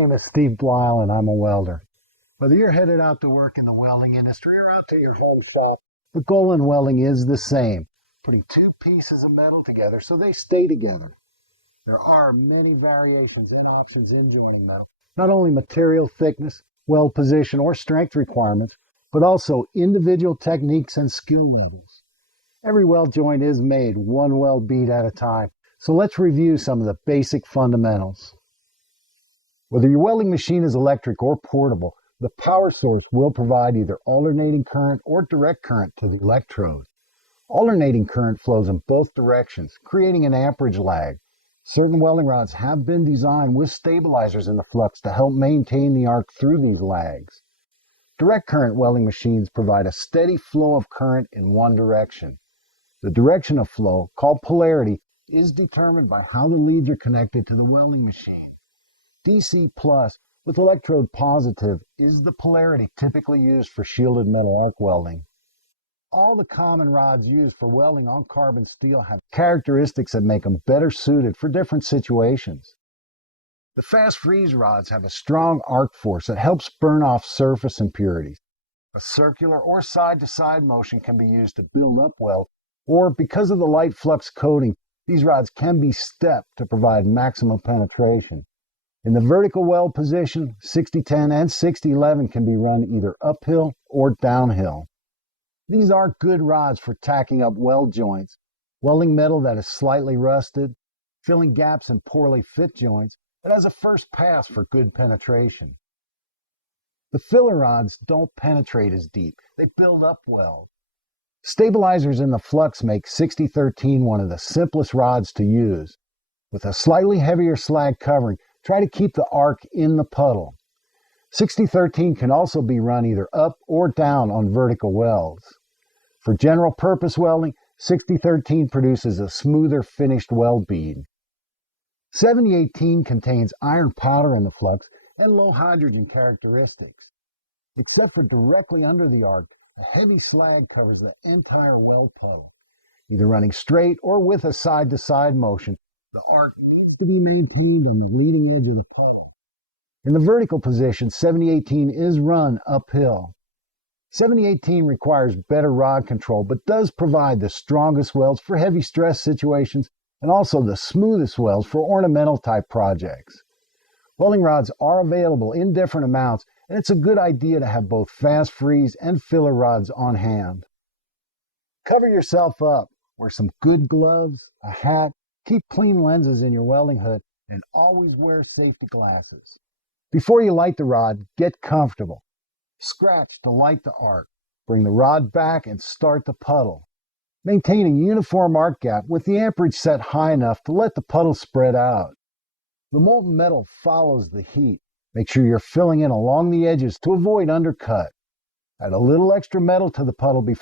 name is Steve Blyle and I'm a welder. Whether you're headed out to work in the welding industry or out to your home shop, the goal in welding is the same, putting two pieces of metal together so they stay together. There are many variations in options in joining metal, not only material thickness, weld position, or strength requirements, but also individual techniques and skill levels. Every weld joint is made one weld bead at a time, so let's review some of the basic fundamentals. Whether your welding machine is electric or portable, the power source will provide either alternating current or direct current to the electrode. Alternating current flows in both directions, creating an amperage lag. Certain welding rods have been designed with stabilizers in the flux to help maintain the arc through these lags. Direct current welding machines provide a steady flow of current in one direction. The direction of flow, called polarity, is determined by how the leads are connected to the welding machine. DC plus with electrode positive is the polarity typically used for shielded metal arc welding. All the common rods used for welding on carbon steel have characteristics that make them better suited for different situations. The fast freeze rods have a strong arc force that helps burn off surface impurities. A circular or side-to-side motion can be used to build up weld, or because of the light flux coating, these rods can be stepped to provide maximum penetration. In the vertical weld position, 6010 and 6011 can be run either uphill or downhill. These are good rods for tacking up weld joints, welding metal that is slightly rusted, filling gaps in poorly fit joints, and as a first pass for good penetration. The filler rods don't penetrate as deep, they build up weld. Stabilizers in the flux make 6013 one of the simplest rods to use. With a slightly heavier slag covering, try to keep the arc in the puddle. 6013 can also be run either up or down on vertical welds. For general purpose welding, 6013 produces a smoother finished weld bead. 7018 contains iron powder in the flux and low hydrogen characteristics. Except for directly under the arc, a heavy slag covers the entire weld puddle. Either running straight or with a side-to-side motion, the arc needs to be maintained on the leading edge of the puddle. In the vertical position, 7018 is run uphill. 7018 requires better rod control, but does provide the strongest welds for heavy stress situations and also the smoothest welds for ornamental type projects. Welding rods are available in different amounts, and it's a good idea to have both fast freeze and filler rods on hand. Cover yourself up. Wear some good gloves, a hat, keep clean lenses in your welding hood, and always wear safety glasses. Before you light the rod, get comfortable. Scratch to light the arc. Bring the rod back and start the puddle. Maintain a uniform arc gap with the amperage set high enough to let the puddle spread out. The molten metal follows the heat. Make sure you're filling in along the edges to avoid undercut. Add a little extra metal to the puddle before